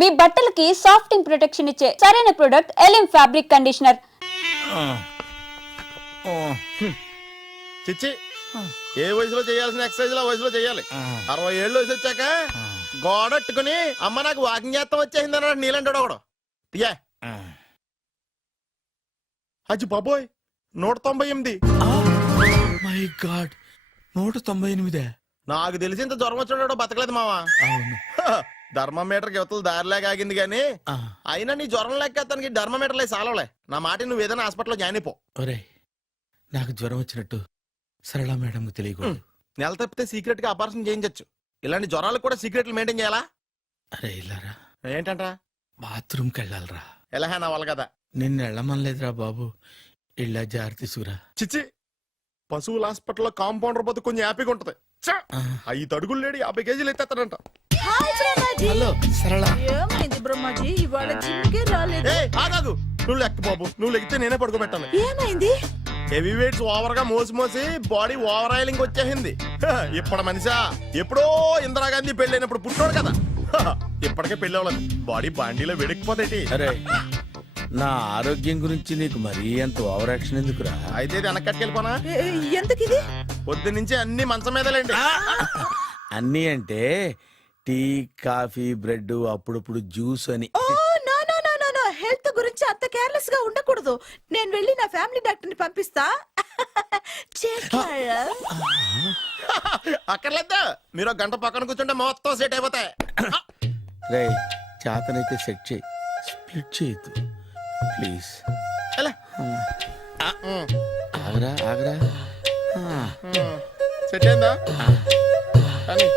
మీ బట్టలకి సాఫ్టింగ్ ప్రొటెక్షన్ ఇచ్చే సరైన ప్రొడక్ట్ ఎలిమ్ ఫ్యాబ్రిక్ కండిషనర్. చిచ్చి ఏ వయసులో చేయాల్సిన ఎక్సర్సైజ్ ఆ వయసులో చేయాలి. 60 ఏళ్ళు వయసు వచ్చాక గోడట్టుకుని అమ్మ నాకు వాకింగ్ చేస్తాం వచ్చేసింది అన్నాడు నీలంటాడు ఒకడు. తీయా అచ్చి బాబోయ్ 198. My God 198. నాకు తెలిసి ఇంత జ్వరం వచ్చాడో బతకలేదు మావా. అవును. ధర్మమీటర్ యువతలు దారిలాగా ఆగింది గానీ అయినా నీ జ్వరం లెక్క అతనికి ధర్మమీటర్లే సాలవలే. నా మాట నువ్వు ఏదైనా హాస్పిటల్లో జాయిన్ అయిపో. ఒరే నాకు జ్వరం వచ్చినట్టు సరళ మేడం తెలియకూడదు. నెల తప్పితే సీక్రెట్ గా ఆపరేషన్ చేయించచ్చు. ఇలాంటి జ్వరాలకు కూడా సీక్రెట్లు మెయింటైన్ చేయాలా? అరే ఇల్లారా ఏంటంటరా? బాత్రూమ్కి వెళ్ళాలరా. ఎలా నా వాళ్ళ కదా నిన్ను వెళ్ళమనలేదురా బాబు. ఇళ్ళ జారి తీసుకురా. చిచ్చి పశువుల హాస్పిటల్లో కాంపౌండర్ పోతే కొంచెం హ్యాపీగా ఉంటది. 5 అడుగులు లేడి 50 కేజీలు ఎత్తేస్తాడంట. హలో సరళ. ఏమైంది బ్రహ్మాజీ ఇవాళ జిమ్కే రాలేదు? ఆగాదు నువ్వు లెక్క బాబు. నువ్వు లెక్కితే నేనే పడుకోబెట్టాను. ఏమైంది? హెవీ వెయిట్స్ ఓవర్ గా మోసి బాడీ ఓవర్ ఆయిలింగ్ వచ్చేసింది. ఇప్పుడు మనిషా ఎప్పుడో ఇందిరాగాంధీ పెళ్ళైనప్పుడు పుట్టినోడు కదా. ఇప్పటికే పెళ్ళి అవ్వలేదు. బాడీ బాండీలో వెడికిపోతేటి. అరే నా ఆరోగ్యం గురించి నీకు మరీ అంత ఓవర్ యాక్షన్ ఎందుకురా? అయితే వెనక్కట్టుకెళ్ళిపోనా? ఎందుకిది? పొద్దు నుంచి అన్ని మంచం మీదలేండి. అన్నీ అంటే టీ కాఫీ బ్రెడ్ అప్పుడప్పుడు జ్యూస్ అని. హెల్త్ గురించి అంత కేర్లెస్ గా ఉండకూడదు. నేను వెళ్ళి నా ఫ్యామిలీ డాక్టర్ ని పంపిస్తా. అక్కర్లేద్దా మీరు గంట పక్కన కూర్చుంటే మొత్తం సెట్ అయిపోతాయి. రే చేతనైతే సెట్ చేయి, స్ప్లిట్ చేయొద్దు ప్లీజ్. ఆగరా ఆగరా. సెట్ అయిందా? కానీ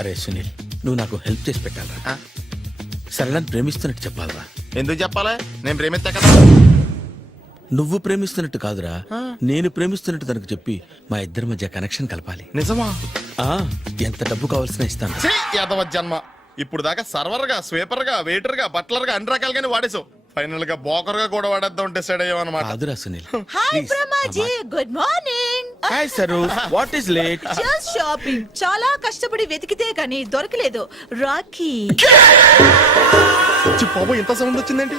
అరే సునీల్ నువ్వు నాకు హెల్ప్ చేసి పెట్టాలరా. సరళని ప్రేమిస్తున్నట్టు చెప్పాలరా. ఎందుకు చెప్పాలి? నేను ప్రేమిస్తా కదా. నువ్వు ప్రేమిస్తున్నట్టు కాదురా, నేను ప్రేమిస్తున్నట్టు తనకు చెప్పి మా ఇద్దరి మధ్య కనెక్షన్ కలపాలి. నిజమా? ఎంత డబ్బు కావాల్సిన ఇస్తాను. యాదవ జన్మ. ఇప్పుడు దాకా సర్వర్ గా, స్వీపర్ గా, వెయిటర్ గా, బట్లర్ గా అన్ని రకాలుగానే వాడేసావు. ఫైనల్ గా బోకర్ గా కూడా వాడేద్దాం డిసైడ్ అయ్యావు అన్నమాట. కాదురా Sunil. Hi Brahmaji, good morning. Hi sir, what is late? Just shopping. చాలా కష్టపడి వెతికితే గానీ దొరకలేదు. రాఖీ. బాబు ఇంత సౌండ్ వచ్చిందేంటి?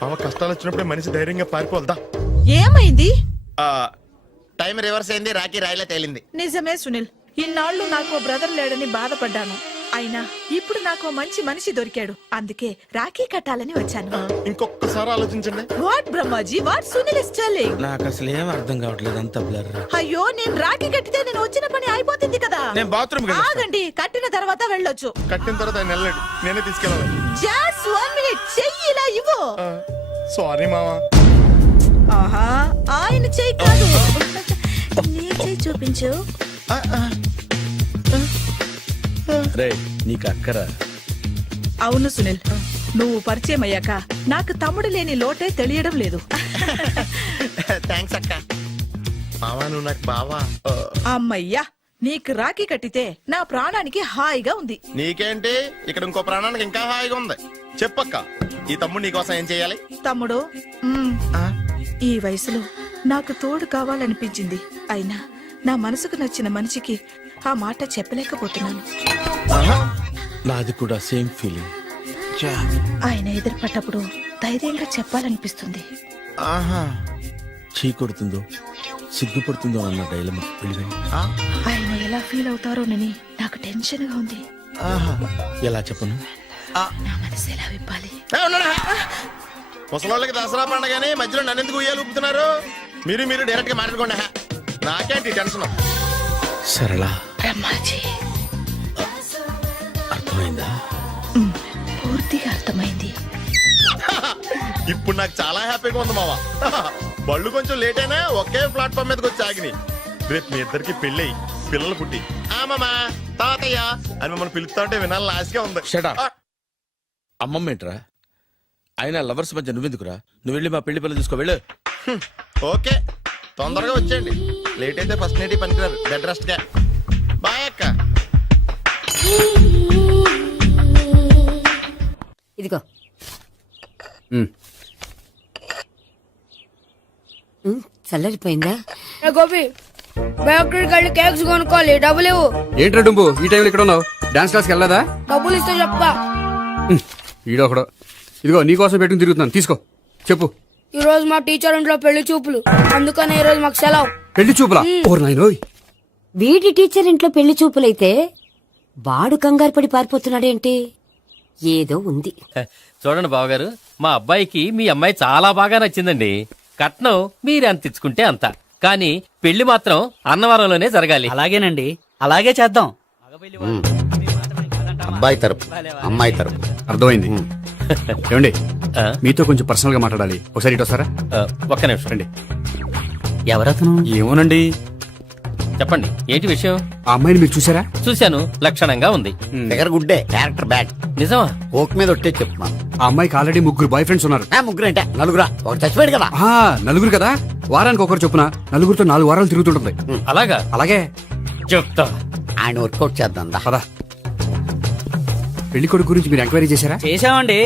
మామ కష్టాలు వచ్చినప్పుడే మనిషి ధైర్యంగా పారిపోల్దా. ఏమైంది? టైం రివర్స్ అయింది. రాఖీ రాయిలా తేలింది. నిజమే సునీల్, ఇన్నాళ్ళు నాకు బ్రదర్ లేడని బాధపడ్డాను. అయినా ఇప్పుడు నాకు మంచి మనిషి దొరికాడు. అందుకే రాఖీ కట్టాలని వచ్చాను. ఇంకొకసారి ఆలోచించండి. What Brahmaji, what Sunil is telling? నాకు అసలు ఏం అర్థం కావట్లేదు, అంత బ్లర్. అయ్యో, నేను రాఖీ కట్టితే నేను వచ్చిన పని అయిపోతుంది కదా. నేను బాత్రూమ్ ఆగండి, కట్టిన తర్వాత వెళ్ళొచ్చు. కట్టిన తర్వాత ఆయన వెళ్ళాడు, నేనే తీసుకెళ్ళాలి. జస్ట్ 1 మినిట్, చెయ్యి ఇలా ఇవ్వు. సారీ మామా. ఆహా, ఆయన చెయ్యి కాదు, నీ చెయ్యి చూపించు. రే నీకు అక్కరా? అవును సునీల్, నువ్వు పరిచయం అయ్యాక నాకు తమ్ముడు లేని లోటే తెలియడం లేదు. థ్యాంక్స్ అక్క. మావా నువ్వు నాకు బావా. అమ్మయ్యా, నీకు రాఖీ కట్టితే నా ప్రాణానికి హాయిగా ఉంది. నీకేంటి, ఇక్కడ ఇంకో ప్రాణానికి ఇంకా హాయిగా ఉంది. చెప్పక్క, ఈ తమ్ముడు నీకోసం ఏం చేయాలి? తమ్ముడు, ఈ వయసులో నాకు తోడు కావాలనిపించింది. అయినా నా మనసుకు నచ్చిన మనిషికి ఆ మాట చెప్పలేకపోతున్నాను. నాది కూడా సేమ్ ఫీలింగ్. ఆయన ఎదురుపడ్డప్పుడు ధైర్యంగా చెప్పాలనిపిస్తుంది. చీ కొడుతుందో సిగ్గుపడుతుందో అన్న డైలమా. ఆయన ఎలా ఫీల్ అవుతారోనని నాకు టెన్షన్ గా ఉంది. ఎలా చెప్పను? నా మనసు ఎలా విప్పాలి? ముసలోళ్ళకి దసరా పండగని మధ్యలో నన్ను ఎందుకు ఉయ్యాలు ఊపుతున్నారు? మీరు డైరెక్ట్ గా మాట్లాడుకోండి. నాకేంటి టెన్షన్? సరళ, బ్రహ్మాజీ, అర్థమైందా? పూర్తిగా అర్థమైంది. ఇప్పుడు నాకు చాలా హ్యాపీగా ఉంది మావా. బళ్ళు కొంచెం లేట్ అయినా ఒకే ప్లాట్ఫామ్ మీదకి వచ్చి ఆగినాయి. రేపు మీ ఇద్దరికి పెళ్ళి పిల్లలు పుట్టి మామా తాతయ్య అని మిమ్మల్ని పిలుస్తా ఉంటే వినాలని ఆశగా ఉంది. అమ్మమ్మ ఏంట్రా? అయినా లవర్స్ మధ్య నువ్వెందుకురా? నువ్వు వెళ్ళి మా పెళ్లి పిల్లలు చూసుకో వెళ్ళు. ఓకే, తొందరగా వచ్చేయండి. లేట్ అయితే ఫస్ట్ నైట్ పనికిరారు. బెడ్ రెస్ట్ గా. బాయ్ అక్క. ఇదిగో చల్లరిపోయిందా? గోపి బేకరీకి వెళ్ళి కేక్స్ కొనుక్కోవాలి, డబ్బులు ఇవ్వు. ఏంట్రా డుంబు ఈ టైంలో ఇక్కడ ఉన్నావు? డాన్స్ క్లాస్కి వెళ్ళదా? డబ్బులు ఇస్తే చెప్తా. ఈడొకడు. ఇదిగో నీకోసం పెట్టుకుని తిరుగుతున్నాను, తీసుకో. చెప్పు. ఈ రోజు మా టీచర్ ఇంట్లో పెళ్లి చూపులు, అందుకని ఈ రోజు మాకు సెలవు. పెళ్లి చూపులా? ఓర్ నాయనోయ్. వీడి టీచర్ ఇంట్లో పెళ్లి చూపులైతే వాడు కంగారు పడి పారిపోతున్నాడేంటి? ఏదో ఉంది. చూడండి బావగారు, మా అబ్బాయికి మీ అమ్మాయి చాలా బాగా నచ్చిందండి. కట్నం మీరు ఎంత ఇచ్చుకుంటే అంత, కానీ పెళ్లి మాత్రం అన్నవరంలోనే జరగాలి. అలాగేనండి, అలాగే చేద్దాం. అబ్బాయి తరపు అమ్మాయి తరపు. అర్థమైంది. ఏమండి ఆ? మీతో కొంచెం పర్సనల్ గా మాట్లాడాలి, ఒకసారి ఇటు వస్తారా? ఒక్క నిమిషం అండి. ఎవరతను? ఏమోనండి. చెప్పండి, ఏంటి విషయం? ఆ అమ్మాయిని మీరు చూసారా? చూశాను, లక్షణంగా ఉంది. దగ్గర గుడ్డే, క్యారెక్టర్ బ్యాడ్. నిజమా? ఓక్ మీద ఒట్టే చెప్తున్నాను. ఆ అమ్మాయికి ఆల్రెడీ 3 బాయ్ ఫ్రెండ్స్ ఉన్నారు. ముగ్గురు అంటే నలుగురా, ఒకటి చచ్చిపోయాడు కదా. ఆ, నలుగురు కదా, వారానికి ఒకరు చొప్పున నలుగురితో 4 వారాలు తిరుగుతుంటుంది. అలాగా? అలాగే. చెప్తా. ఆయన వర్కౌట్ చేద్దాం దా. పద. పెళ్లి కొడుకు గురించి మీరు ఎంక్వైరీ చేశారా? చేసామండి.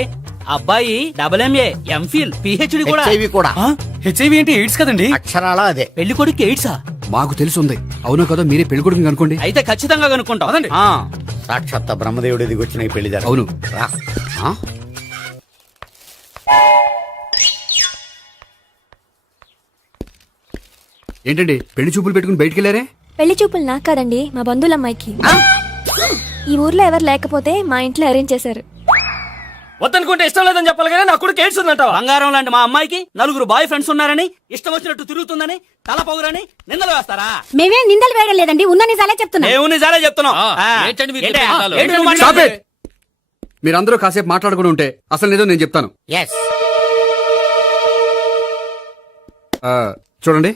అబ్బాయి MA, MPhil, PhD కూడా. HIV కూడా. హెచ్ఐవి అంటే ఎయిడ్స్ కదండి. అక్షరాలా అదే. పెళ్లి కొడుకు ఎయిడ్సా? మాకు తెలుసుంది. అవునా కదా, మీరే పెళ్లి కొడుకుని అనుకోండి. అయితే ఖచ్చితంగా కనుక్కుంటాం. ఆ. సాక్షాత్ బ్రహ్మదేవుడి దిగి వచ్చిన ఈ పెళ్లి జరగదు. అవును. రా. ఆ? ఏంటండి పెళ్లి చూపులు పెట్టుకుని బయటికి వెళ్ళారే? పెళ్లి చూపులు నాకు కాదండి, మా బంధువుల అమ్మాయికి. ఈ ఊర్లో ఎవరు లేకపోతే మా ఇంట్లో అరేంజ్ చేశారు. వద్దనుకుంటే ఇష్టం లేదని చెప్పాలి కానీ నా కొడుకు ఎయిడ్స్ ఉందంటావా? బంగారం లాంటి మా అమ్మాయికి 4 బాయ్ ఫ్రెండ్స్ ఉన్నారని, ఇష్టం వచ్చినట్టు తిరుగుతుందని, తల పౌరని నిందలు వేస్తారా? మేమేం నిందలు వేయడం లేదండి, ఉన్న నిజాలే చెప్తున్నా. మేము నిజాలే చెప్తున్నాం. ఆ, ఆ. ఏంటండి మీరు ఏంటి? చెప్పే నిజాలు? ఏంటి నువ్వు Stop మాట్లాడేది? it! మీరందరూ కాసేపు మాట్లాడుకుని ఉంటే అసలు ఏదో నేను చెప్తాను. ఎస్. ఆ, చూడండి,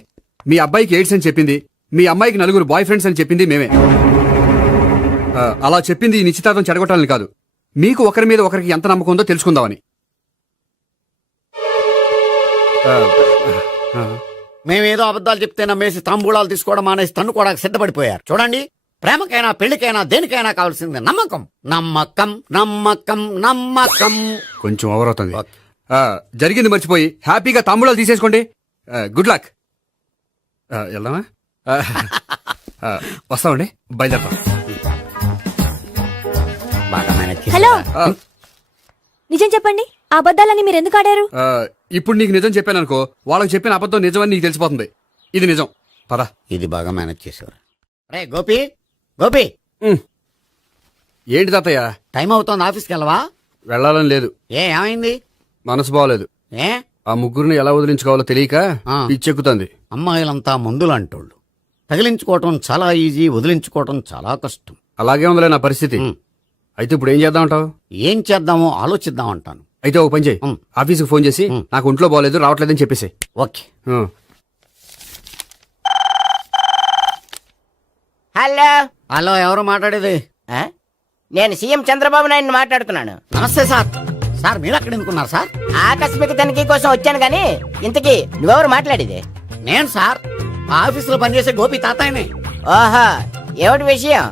మీ అబ్బాయికి ఎయిడ్స్ అని చెప్పింది, మీ అమ్మాయికి 4 బాయ్ ఫ్రెండ్స్ అని చెప్పింది మేమే. అలా చెప్పింది ఈ నిశ్చితార్థం చెడగొట్టాలని కాదు, మీకు ఒకరి మీద ఒకరికి ఎంత నమ్మకం ఉందో తెలుసుకుందామని. మేమేదో అబద్ధాలు చెప్తే నమ్మేసి తాంబూలాలు తీసుకోవడం మానేసి తన్నుకోవడానికి సిద్ధపడిపోయారు. చూడండి, ప్రేమకైనా పెళ్లికైనా దేనికైనా కావాల్సింది నమ్మకం. నమ్మకం నమ్మకం నమ్మకం. కొంచెం ఓవర్ అవుతుంది. జరిగింది మర్చిపోయి హ్యాపీగా తాంబూలాలు తీసేసుకోండి. Good luck. వెళ్దామా? వస్తామండి, బయలుదేరతాం. బాగా మేనేజ్ చేశారు. హలో, నిజం చెప్పండి, ఆ అబద్ధాలని మీరు ఎందుకు ఆడారు? ఇప్పుడు నీకు నిజం చెప్పాను అనుకో, వాళ్ళకి చెప్పిన అబద్ధం నిజమని నీకు తెలిసిపోతుంది. ఇది నిజం. పద. ఇది బాగా మేనేజ్ చేసేవారు. రే గోపి, గోపి, ఏంటి తాతయ్య? టైం అవుతోంది, ఆఫీస్కి వెళ్ళవా? వెళ్ళాలని లేదు. ఏమైంది? మనసు బాగోలేదు. ఏ? ఆ ముగ్గురిని ఎలా వదిలించుకోవాలో తెలియక ఆ. పిచ్చెక్కుతుంది. అమ్మాయిలంతా మందులాంటోళ్ళు. తగిలించుకోవటం చాలా ఈజీ, వదిలించుకోవటం చాలా కష్టం. అలాగే ఉందిలే నా పరిస్థితి. అయితే ఇప్పుడు ఏం చేద్దామంటావు? ఏం చేద్దామో ఆలోచిద్దాం అంటాను. అయితే ఒక పని చేయి, ఆఫీస్కి ఫోన్ చేసి నాకు ఒంట్లో బాగోలేదు రావట్లేదని చెప్పేసి. ఓకే. హలో హలో, ఎవరు మాట్లాడేది? నేను సీఎం చంద్రబాబు నాయుడు మాట్లాడుతున్నాను. నమస్తే సార్. సార్ మీరు అక్కడ ఎందుకున్నారు సార్? ఆకస్మిక తనిఖీ కోసం వచ్చాను గాని ఇంతకీ నువ్వెవరు మాట్లాడేది? నేను సార్, ఆ ఆఫీసులో పనిచేసే గోపి తాతాయనే. ఓహో, ఏమిటి విషయం?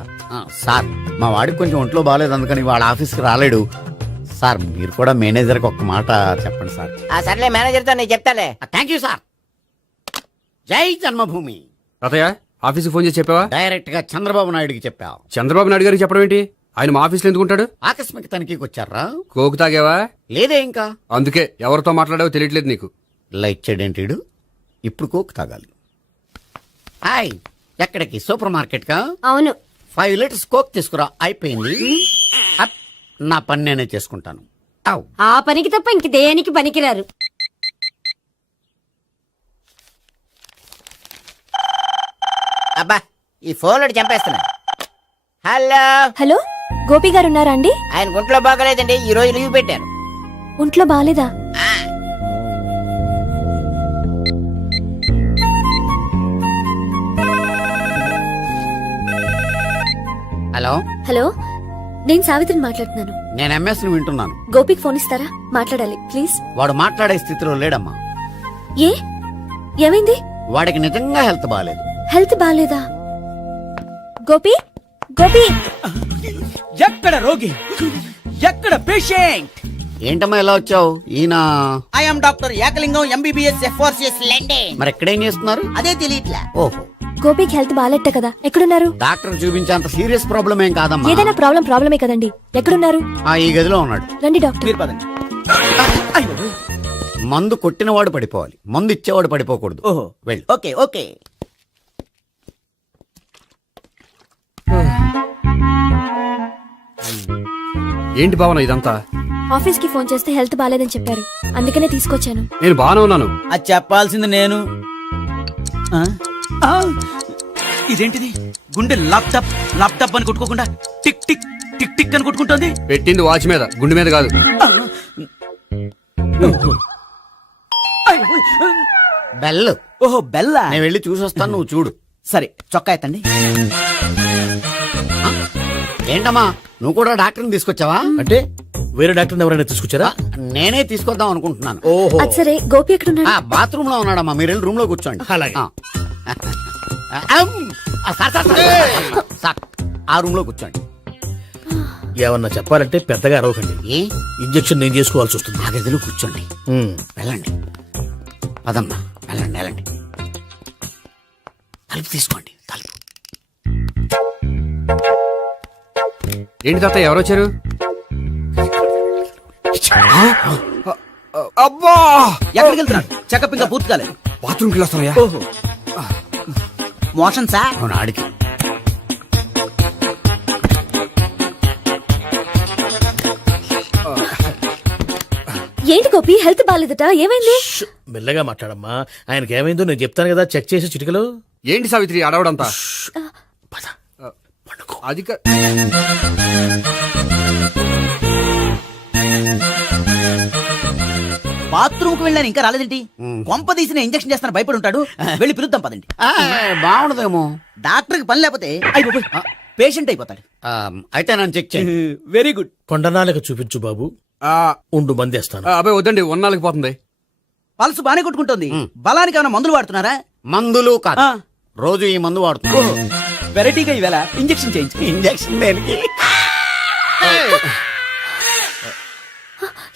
సార్, మా వాడికి కొంచెం ఒంట్లో బాగాలేదు, అందుకని వాళ్ళ ఆఫీస్కి రాలేడు. సార్ మీరు కూడా మేనేజర్కి ఒక్క మాట చెప్పండి సార్. ఆ సర్లే, మేనేజర్తో నేను చెప్తాలే. Thank you sir. జై జన్మభూమి. తాతయ్య, ఆఫీస్కి ఫోన్ చేసి చెప్పావా? డైరెక్ట్ గా చంద్రబాబు నాయుడుకి చెప్పావు. చంద్రబాబు నాయుడు గారికి చెప్పడం ఏంటి? ఆయన మా ఆఫీస్లో ఎందుకుంటాడు? ఆకస్మిక తనిఖీకి వచ్చారా? కోకు తాగావా? లేదే ఇంకా. అందుకే ఎవరితో మాట్లాడావో తెలియట్లేదు నీకు. లైట్ చేయడేంటిడు? ఇప్పుడు కోక్ తాగాలి. హాయ్, ఎక్కడికి? సూపర్ మార్కెట్ కా? అవును. 5 లీటర్స్ కోక్ తీసుకురా. అయిపోయింది. అప్, నా పని నేనే చేసుకుంటాను. ఔ. ఆ పనికి తప్ప ఇంక దేనికి పనికిరారు. అబ్బా, ఈ ఫోన్లో చంపేస్తున్నా. హలో హలో, గోపి గారు ఉన్నారా అండి? ఆయన గుంట్లో బాగలేదండి, ఈ రోజు లీవ్ పెట్టారు. ఒంట్లో బాగాలేదా? హలో హలో, నేను సావిత్రిని మాట్లాడుతున్నాను. నేను ఎంఎస్ ను వింటున్నాను. గోపికి ఫోన్ ఇస్తారా? మాట్లాడాలి ప్లీజ్. వాడు మాట్లాడే స్థితిలో లేడమ్మా. ఏ, ఏమైంది? వాడికి నిజంగా హెల్త్ బాగాలేదు. హెల్త్ బాగాలేదా? గోపి, గోపి. ఎక్కడ రోగి, ఎక్కడ పేషెంట్? ఏంటమ్మా ఇలా వచ్చావు? ఈయన I'm doctor Ekalingam MBBS FRCS London. మరి ఎక్కడేం చేస్తున్నారు? అదే తెలియట్లా. ఓహో, గోపికి హెల్త్ బాగాలెట్ట కదా, ఎక్కడున్నారు? డాక్టర్ చూపించేంత సీరియస్ ప్రాబ్లం ఏం కాదమ్మా. ఏదైనా ప్రాబ్లమే కదండి. ఎక్కడున్నారు? ఈ గదిలో ఉన్నాడు. రండి డాక్టర్. మీరు పదండి. మందు కొట్టినవాడు పడిపోవాలి, మందు ఇచ్చేవాడు పడిపోకూడదు. ఓహో, వెళ్ళి. Okay okay. ఏంటి భావన ఇదంతా? ఆఫీస్ కి ఫోన్ చేస్తే హెల్త్ బాగాలేదని చెప్పారు, అందుకనే తీసుకొచ్చాను. నేను బాగానే ఉన్నాను. అది చెప్పాల్సింది నేను. ఆ? ఆ! ఇదేంటిది? గుండె ల్యాప్టాప్ ల్యాప్టాప్ అని కొట్టుకోకుండా టిక్ టిక్ టిక్ టిక్ అని కొట్టుకుంటుంది. పెట్టింది వాచ్ మీద, గుండె మీద కాదు. బెల్. ఓహో, బెల్లా. నేను వెళ్ళి చూసొస్తాను, నువ్వు చూడు. సరే, చొక్కా ఎత్తండి. ఏంటమ్మా, నువ్వు కూడా డాక్టర్ని తీసుకొచ్చావా? అంటే వేరే డాక్టర్ ఎవరైనా తీసుకొచ్చారా? నేనే తీసుకొద్దాం అనుకుంటున్నాను. ఓహో, అది సరే, గోపి ఎక్కడున్నాడు? బాత్రూమ్ లో ఉన్నాడమ్మా, మీరు వెళ్ళి రూమ్ లో కూర్చోండి. అలాగే. సార్, ఆ రూమ్ లో కూర్చోండి. ఏమన్నా చెప్పాలంటే పెద్దగా అరవకండి. ఏ ఇంజెక్షన్ నేను చేసుకోవాల్సి వస్తుంది. ఆ గదిలో కూర్చోండి. వెళ్ళండి, పదమ్మా, వెళ్ళండి వెళ్ళండి. తలుపు తీసుకోండి, తలుపు. ఏంటి తాత, ఎవరు వచ్చారు? అబ్బా, ఎక్కడికి వెళ్తున్నాడు? చెకప్ ఇంకా పూర్తి కాలేదు. బాత్రూమ్కి వెళ్ళొస్తానయ్యా. ఓహో, మోషన్ సార్. అవును, ఆడికి. ఏంటి గోపి, హెల్త్ బాగాలేదట, ఏమైంది? మెల్లగా మాట్లాడమ్మా. ఆయనకి ఏమైందో నేను చెప్తాను కదా, చెక్ చేసి చిటికలు. ఏంటి సావిత్రి అడవడంతా? అది బాత్రూమ్ కు వెళ్ళాను, ఇంకా రాలేదేంటి? కొంప తీసిన ఇంజక్షన్ చేస్తాను భయపడి ఉంటాడు. వెళ్ళి పిలుద్దాం పదండి. బాగుండదేమో. డాక్టర్ కి పని లేకపోతే పేషెంట్ అయిపోతాడు. అయితే నన్ను చెక్ చేయండి. Very good. కొండనాలకు చూపించు బాబు. ఉండు మందేస్తాను. అబ్బాయి వద్దండి, ఉన్నాళ్ళకి పోతుంది. పల్స్ బానే కొట్టుకుంటుంది. బలానికి ఏమైనా మందులు వాడుతున్నారా? మందులు కాదు, రోజు ఈ మందు వాడుతున్నా. వెరైటీగా ఈవేళ ఇంజక్షన్ చేయించు. ఇంజక్షన్ దేనికి?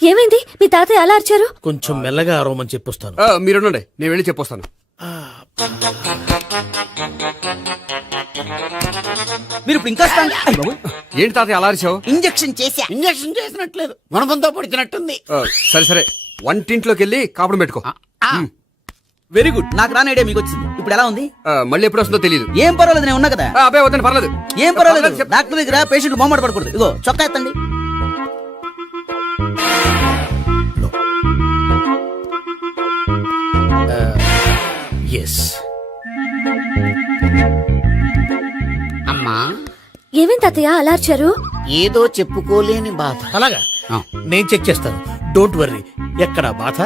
ఏమైంది? మీ తాతయ్య అలా అరిచారు? కొంచెం మెల్లగా అరవమని చెప్పొస్తాను. మీరుండండి, నేను వెళ్ళి చెప్పొస్తాను. మీరు ఇప్పుడు ఇంకా ఏంటి తాతయ్య అలా అరిచావు? ఇంజక్షన్ చేసా. ఇంజక్షన్ చేసినట్లేదు, గుణపంతో పొడిచినట్టుంది. సరే సరే, వంటింట్లోకి వెళ్ళి కాపుడు పెట్టుకో. Very good. నాకు రాని ఐడియా మీకు వచ్చింది. ఇప్పుడు ఎలా ఉంది? మళ్ళీ ఎప్పుడు వస్తుందో తెలియదు. ఏం పర్వాలేదు, నేను ఉన్నా కదా. అబ్బాయి వద్దండి, పర్లేదు. ఏం పర్వాలేదు. డాక్టర్ దగ్గర పేషెంట్ మొహమాట పడకూడదు. ఇగో చొక్కా ఎత్తండి. ఎస్. అమ్మా, ఏమేం తాతయ్య అలా అరిచారు? ఏదో చెప్పుకోలేని బాధ. అలాగా, నేను చెక్ చేస్తాను. Don't worry. ఎక్కడ బాధ?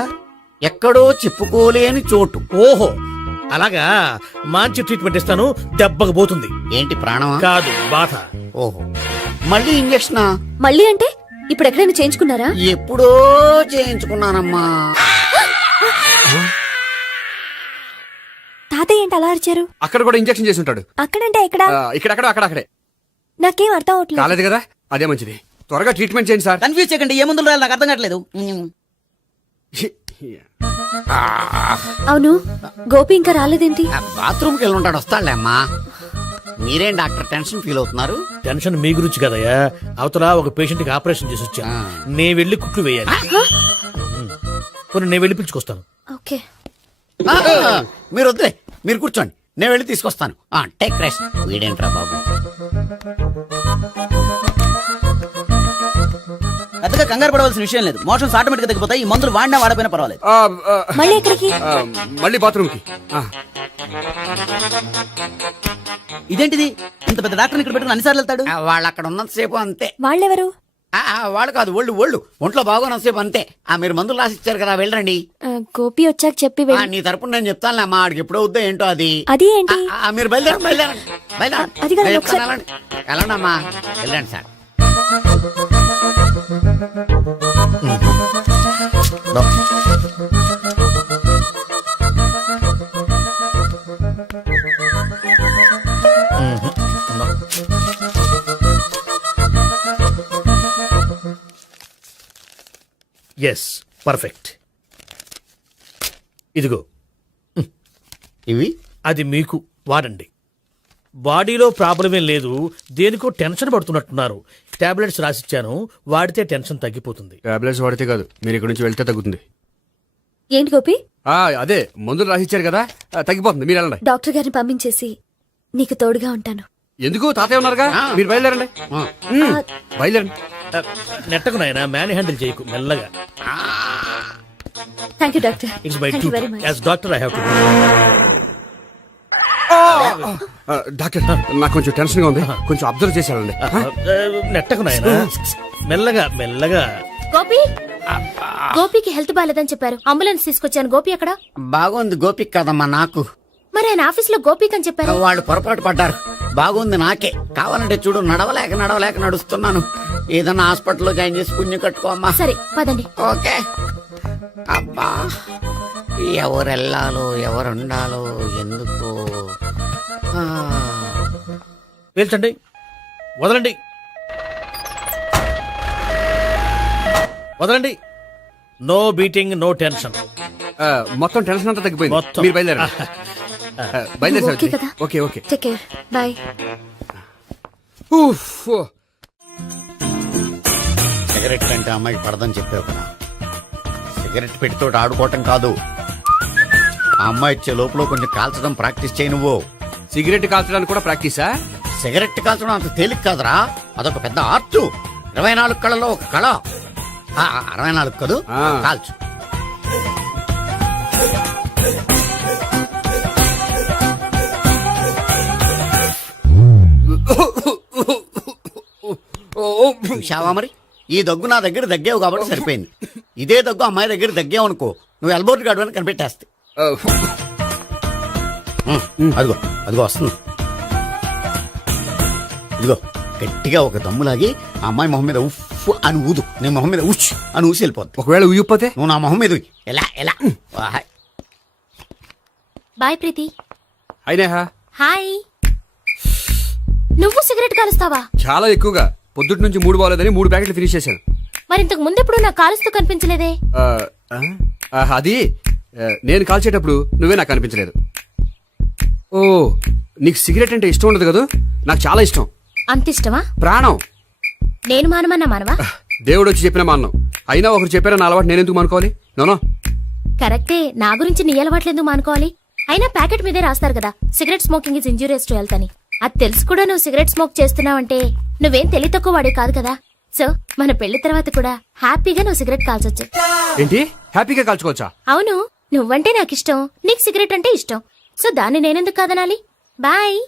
ఎక్కడో చెప్పుకోలేని చోటు. ఓహో, అలాగా. మంచి ట్రీట్మెంట్ ఇస్తాను, దెబ్బకు పోతుంది. ఏంటి, ప్రాణమా? కాదు, బాధ. ఓహో, మళ్ళీ ఇంజక్షనా? మళ్ళీ అంటే ఇప్పుడు ఎక్కడైనా చేయించుకున్నారా? ఎప్పుడో చేయించుకున్నానమ్మా. తాతయ్య ఏంటి అలా అరిచారు? అక్కడ కూడా ఇంజక్షన్ చేసి ఉంటాడు. అక్కడంటే ఎక్కడ? ఇక్కడక్కడ అక్కడక్కడే. నాకేం అర్థం అవట్లేదు. కాలేదు కదా, అదే మంచిది. త్వరగా ట్రీట్మెంట్ చేయండి సార్. కన్ఫ్యూజ్ చేయకండి. ఏ మందులు రాయాలి నాకు అర్థం కావట్లేదు. అవును, గోపి ఇంకా రాలేదేంటి? బాత్రూమ్కి వెళ్ళి ఉంటాడు, వస్తాడులే అమ్మా. మీరేం డాక్టర్ టెన్షన్ ఫీల్ అవుతున్నారు? టెన్షన్ మీ గురించి కదయ్యా. అవతల ఒక పేషెంట్ కి ఆపరేషన్ చేసి వచ్చా. నేను వెళ్ళి కుట్లు వేయాలి. నేను వెళ్ళి పిలుచుకొస్తాను. ఓకే, మీరు వద్దులే, మీరు కూర్చోండి, నేను వెళ్ళి తీసుకొస్తాను. Take rest. వీడేంట్రా బాబు, పెద్దగా కంగారు పడవలసిన విషయం లేదు. మోషన్స్ ఆటోమేటిక్ గా తగ్గిపోతాయి. ఈ మందులు వాడినా వాడపోయినా పర్వాలేదు. మళ్ళీ ఎక్కడికి? మళ్ళీ బాత్రూమ్కి. ఇదేంటిది? ఇంత పెద్ద డాక్టర్ ఇక్కడ పెట్టుకుని అన్నిసార్లు వెళ్తాడు? వాళ్ళు అక్కడ ఉన్నంతసేపు అంతే. వాళ్ళెవరు? వాళ్ళు కాదు, ఒళ్ళు ఒంట్లో బాగోనంతసేపు అంతే. మీరు మందులు రాసిచ్చారు కదా, వెళ్ళండి. గోపి వచ్చాక చెప్పి నీ తరపున నేను చెప్తానులే అమ్మా, ఆడికి ఎప్పుడో వద్దో ఏంటో అది. అది ఏంటి? మీరు బయలుదేరండి. అది కాదు, ఒకసారి వెళ్ళండి అమ్మా, వెళ్ళండి సార్. Yes, perfect. ఇదిగో, ఇవి అది మీకు వాడండి. బాడీలో ప్రాబ్లం ఏం లేదు, దేనికో టెన్షన్ పడుతున్నట్టున్నారు. టాబ్లెట్స్ రాసిచ్చాను, వాడితే టెన్షన్ తగ్గిపోతుంది. టాబ్లెట్స్ వాడితే కాదు, మీరు ఇక్కడ నుంచి వెళ్తే తగ్గుతుంది. ఏంటి గోపి? అదే మందులు రాసిచ్చారు కదా, తగ్గిపోతుంది. మీరు వెళ్ళండి. డాక్టర్ గారిని పంపించేసి నీకు తోడుగా ఉంటాను. ఎందుకు? తాతయ్య ఉన్నారుగా, మీరు బయలుదేరండి. బయలుదేరండి. నెట్టకు నాయనా, మ్యాన్ హ్యాండిల్ చేయకు, మెల్లగా. Thank you doctor. It's my thank you duty very much. As doctor I have to. Doctor, నాకు కొంచెం టెన్షన్ గా ఉంది, కొంచెం అబ్జర్వ్ చేసేయాలండి. నెట్టకు నాయనా, మెల్లగా మెల్లగా. గోపి, గోపికి హెల్త్ బాలేదని చెప్పారు, అంబులెన్స్ తీసుకొచ్చాను. గోపి అక్కడ? బాగుంది గోపిక్ కదమ్మా నాకు. మరి ఆయన ఆఫీస్ లో గోపిక్ అని చెప్పారు. వాళ్ళు పొరపాటు పడ్డారు. బాగుంది నాకే. కావాలంటే చూడు, నడవలేక నడుస్తున్నాను. ఏదన్నా హాస్పిటల్లో జాయిన్ చేసి పుణ్యం కట్టుకోమ్మా. సరే పదండి. ఓకే. అబ్బా, ఎవరెళ్ళాలో ఎవరుండాలో ఎందుకు. పేల్చండి, వదలండి, వదలండి. No beating, no tension. మొత్తం టెన్షన్ అంతా తగ్గిపోయింది. మొత్తం. మీరు బయలుదేరండి. బయలుదేరి ఓకే కదా? Okay okay. Take care, bye. Cigarette కంటే అమ్మాయికి పడదని చెప్పావు కదా. సిగరెట్ పెట్టితో ఆడుకోవటం కాదు, ఆ అమ్మాయి ఇచ్చే లోపల కొంచెం కాల్చడం ప్రాక్టీస్ చేయి నువ్వు. సిగరెట్ కాల్చడానికి కూడా ప్రాక్టీసా? సిగరెట్ కాల్చడం అంత తేలిక కాదురా, అదొక పెద్ద ఆర్ట్. 24 కళలో ఒక కళ. 64 కదు, కాల్చు. చూశావా మరి, ఈ దగ్గు నా దగ్గర దగ్గేవు కాబట్టి సరిపోయింది. ఇదే దగ్గు అమ్మాయి దగ్గర దగ్గేవు అనుకో, నువ్వు ఎల్బోర్డ్ గాడు అని కనిపెట్టేస్తే. అదిగో అదిగో వస్తుంది. ఇదిగో గట్టిగా ఒక దమ్ములాగి ఆ అమ్మాయి మొహం మీద ఉఫ్ అని ఊదు, నీ మొహం మీద ఉచ్ అని ఊసి వెళ్ళిపోద్ది. ఒకవేళ ఊగిపోతే నువ్వు నా మొహం మీద ఎలా ఎలా. బాయ్ ప్రీతి. అయినా హాయ్. నువ్వు సిగరెట్ కాలుస్తావా? చాలా ఎక్కువగా. పొద్దుటి నుంచి 3 బాలేదని 3 ప్యాకెట్లు ఫినిష్ చేశాను. మరి ఇంతకు ముందెప్పుడు నాకు కాలుస్తూ కనిపించలేదే? అది నేను కాల్చేటప్పుడు నువ్వే నాకు కనిపించలేదు. ఓ, నీకు సిగరెట్ అంటే ఇష్టం ఉండదు కదా? నాకు చాలా ఇష్టం. అంత ఇష్టమా? ప్రాణం. నేను మానమన్నా మానవా? దేవుడు వచ్చి చెప్పిన మానం. అయినా ఒకరు చెప్పారా నా అలవాటు నేను ఎందుకు మానుకోవాలి? నోనో. కరెక్టే, నా గురించి నీ అలవాట్లు ఎందుకు మానుకోవాలి? అయినా ప్యాకెట్ మీదే రాస్తారు కదా, cigarette smoking is injurious to health అని. అది తెలుసు కూడా నువ్వు సిగరెట్ స్మోక్ చేస్తున్నావంటే నువ్వేం తెలివి తక్కువ వాడే కాదు కదా. సో మన పెళ్లి తర్వాత కూడా హ్యాపీగా నువ్వు సిగరెట్ కాల్చొచ్చు. ఏంటి? హ్యాపీగా కాల్చుకోవచ్చా? అవును, నువ్వంటే నాకు ఇష్టం, నీకు సిగరెట్ అంటే ఇష్టం. సో దాన్ని నేనెందుకు కాదనాలి? బాయ్.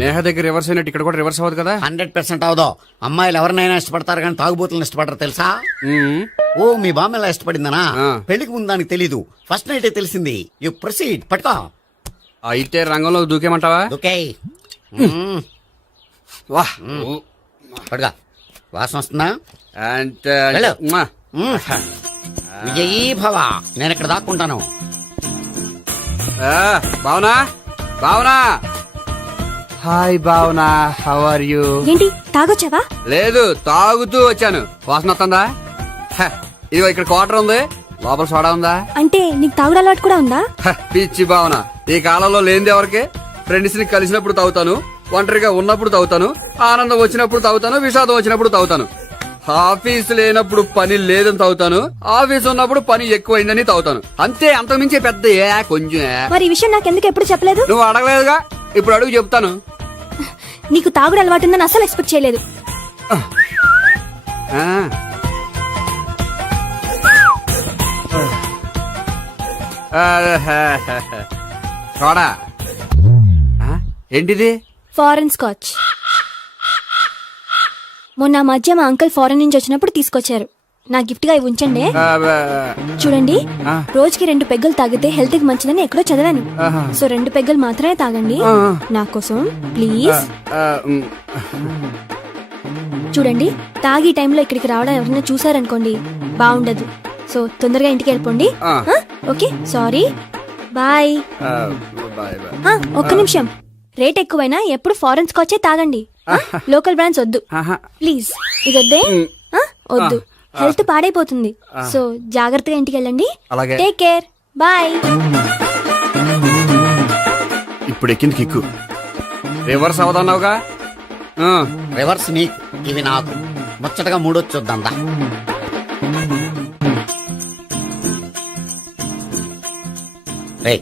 నేహ దగ్గర రివర్స్ అయినట్టు ఇక్కడ కూడా రివర్స్ అవ్వదు కదా? 100% అవదో. అమ్మాయిలు ఎవరినైనా ఇష్టపడతారు కానీ తాగుబోతులను ఇష్టపడరు తెలుసా? ఓ, మీ బామ్మ ఎలా ఇష్టపడిందనా? పెళ్లికి ముందు దానికి తెలీదు, ఫస్ట్ నైట్ తెలిసింది. You proceed. పట్టుకో. అయితే రంగంలో దూకేమంటావా? ఓకే. వా, పట్టుగా. వాసన వస్తుందా? వెళ్ళు. విజయీ భవ. నేను ఇక్కడ దాక్కుంటాను. Bhavana, Bhavana. Hi Bhavana, how are you? ఏంటి తాగొచ్చావా? లేదు, తాగుతూ వచ్చాను. వాసన వస్తుందా? ఇదిగో ఇక్కడ క్వార్టర్ ఉంది, లోపల సోడా ఉందా? అంటే నీకు తాగుడు అలవాటు కూడా ఉందా? పిచ్చి భావన, ఈ కాలంలో లేనిది ఎవరికి? ఫ్రెండ్స్ ని కలిసినప్పుడు తాగుతాను, ఒంటరిగా ఉన్నప్పుడు తాగుతాను, ఆనందం వచ్చినప్పుడు తాగుతాను, విషాదం వచ్చినప్పుడు తాగుతాను. ఆఫీస్ లేనప్పుడు పని లేదని తాగుతాను, ఆఫీస్ ఉన్నప్పుడు పని ఎక్కువైందని తాగుతాను. అంతే, అంతకుమించే పెద్ద కొంచెం. మరి ఈ విషయం నాకెందుకు ఎప్పుడు చెప్పలేదు? నువ్వు అడగలేదుగా, ఇప్పుడు అడుగు చెప్తాను. నీకు తాగుడు అలవాటు ఉందని అసలు ఎక్స్పెక్ట్ చేయలేదు. చూడా, ఏంటిది? Foreign scotch. మొన్న మధ్య మా అంకుల్ ఫారెన్ నుంచి వచ్చినప్పుడు తీసుకొచ్చారు. నా గిఫ్ట్ గా ఇవి ఉంచండి. చూడండి, రోజుకి 2 పెగ్గులు తాగితే హెల్త్ కి మంచిదని ఎక్కడో చదివాను. సో 2 పెగ్గులు మాత్రమే తాగండి నా కోసం ప్లీజ్. చూడండి, తాగి టైంలో ఇక్కడికి రావడం ఎవరైనా చూసారనుకోండి బాగుండదు. సో తొందరగా ఇంటికి వెళ్ళిపోండి. Okay, sorry, bye. ఒక్క నిమిషం, రేట్ ఎక్కువైనా ఎప్పుడు ఫారెన్ స్కాచే తాగండి. లోకల్ బ్రాండ్స్ వద్దు ప్లీజ్. ఇది వద్దే వద్దు, హెల్త్ పాడైపోతుంది. సో జాగ్రత్తగా ఇంటికి వెళ్ళండి. అలాగే. Take care, bye. ఇప్పుడు ఎక్కింది కిక్కు. రివర్స్ అవదన్నావుగా. రివర్స్ నీకు, ఇవి నాకు. ముచ్చటగా మూడొచ్చు చూద్దాం దా. రే,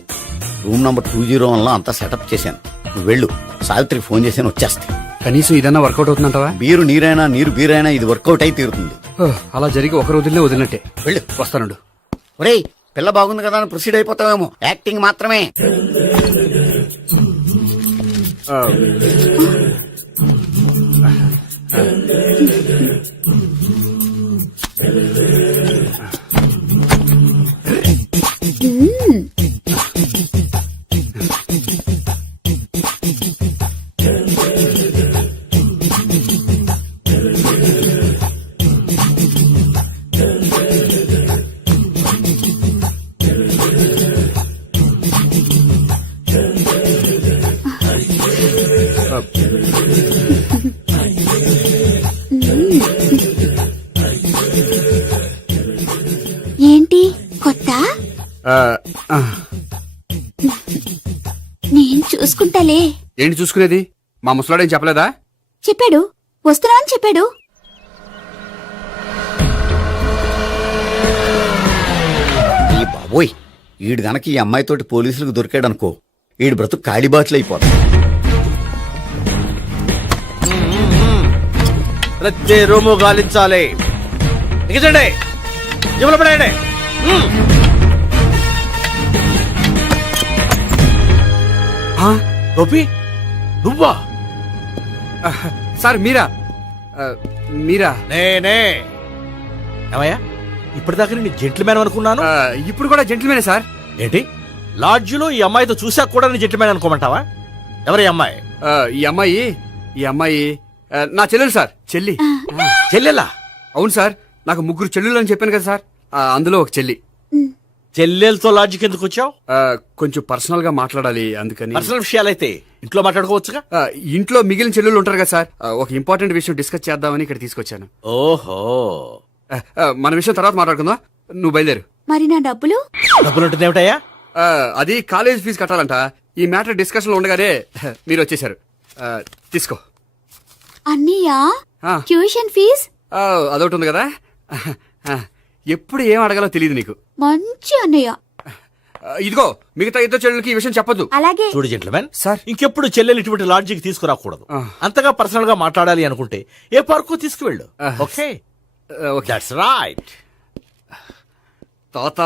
రూమ్ నంబర్ 201 లో అంతా సెటప్ చేశాను. నువ్వు వెళ్ళు, సావిత్రికి ఫోన్ చేశాను, వచ్చేస్తా. కనీసం ఇదన్నా వర్కౌట్ అవుతుందంటావా? బీరు నీరైనా నీరు బీరైనా ఇది వర్కౌట్ అయి తీరుతుంది. అలా జరిగి ఒక రోజుల్లో వదిలినట్టే. వెళ్ళు. వస్తానుండు. ఒరేయ్, పిల్ల బాగుంది కదా అని ప్రొసీడ్ అయిపోతావేమో. యాక్టింగ్ మాత్రమే. ఏంటి కొత్త? నేను చూసుకుంటాలే. ఏంటి చూసుకునేది? మా ముసలాడేం చెప్పలేదా? చెప్పాడు, వస్తున్నా అని చెప్పాడు. ఈ బాబోయ్, ఈడు గనక ఈ అమ్మాయితోటి పోలీసులకు దొరికాడనుకో, ఈడు బ్రతుకు కాళీబాట్లు అయిపోతాడు. ప్రతి రూము గాలించాలి. ఎగచండి, జబ్బులు పడేయండి. గోపి, నువ్వా? సార్ మీరా? మీరా? నేనే. ఏమయ్యా, ఇప్పటిదాకా నేను జెంట్లమ్యాన్ అనుకున్నాను. ఇప్పుడు కూడా జెంటిల్మేనే సార్. ఏంటి, లాడ్జిలో ఈ అమ్మాయితో చూసాక కూడా నేను జెంట్లమ్యాన్ అనుకోమంటావా? ఎవరి అమ్మాయి? ఈ అమ్మాయి నా చెల్లెలు సార్. చెల్లి. చెల్లెలా? అవును సార్, నాకు 3 చెల్లెలు అని చెప్పాను కదా సార్, అందులో ఒక చెల్లి. చెల్లెలతో లాడ్జికి ఎందుకు వచ్చావు? కొంచెం పర్సనల్ గా మాట్లాడాలి, అందుకని. పర్సనల్ విషయాలైతే ఇంట్లో మాట్లాడుకోవచ్చుగా. ఇంట్లో మిగిలిన చెల్లెలు ఉంటారు కదా సార్, ఒక ఇంపార్టెంట్ విషయం డిస్కస్ చేద్దామని ఇక్కడ తీసుకొచ్చాను. ఓహో, మన విషయం తర్వాత మాట్లాడుకుందాం. నువ్వు బయలుదేరు. మరి నా డబ్బులు? డబ్బులు ఉంటుంది ఏమిటయ్యా? అది కాలేజ్ ఫీజు కట్టాలంట. ఈ మ్యాటర్ డిస్కషన్ లో ఉండగానే మీరు వచ్చేసారు. తీసుకో. అన్నయ్యా, ట్యూషన్ ఫీజ్? అదొకటి ఉంది కదా. ఎప్పుడు ఏం అడగాలో తెలియదు నీకు. మంచి అన్నయ్య. ఇదిగో, మిగతా ఇద్దరు చెల్లెలకి ఈ విషయం చెప్పొద్దు. అలాగే. చూడు జెంట్లమెన్ సార్, ఇంకెప్పుడు చెల్లెలు ఇటువంటి లాడ్జికి తీసుకురాకూడదు. అంతగా పర్సనల్ గా మాట్లాడాలి అనుకుంటే ఏ పార్కు తీసుకువెళ్ళు. Okay, that's right. తాత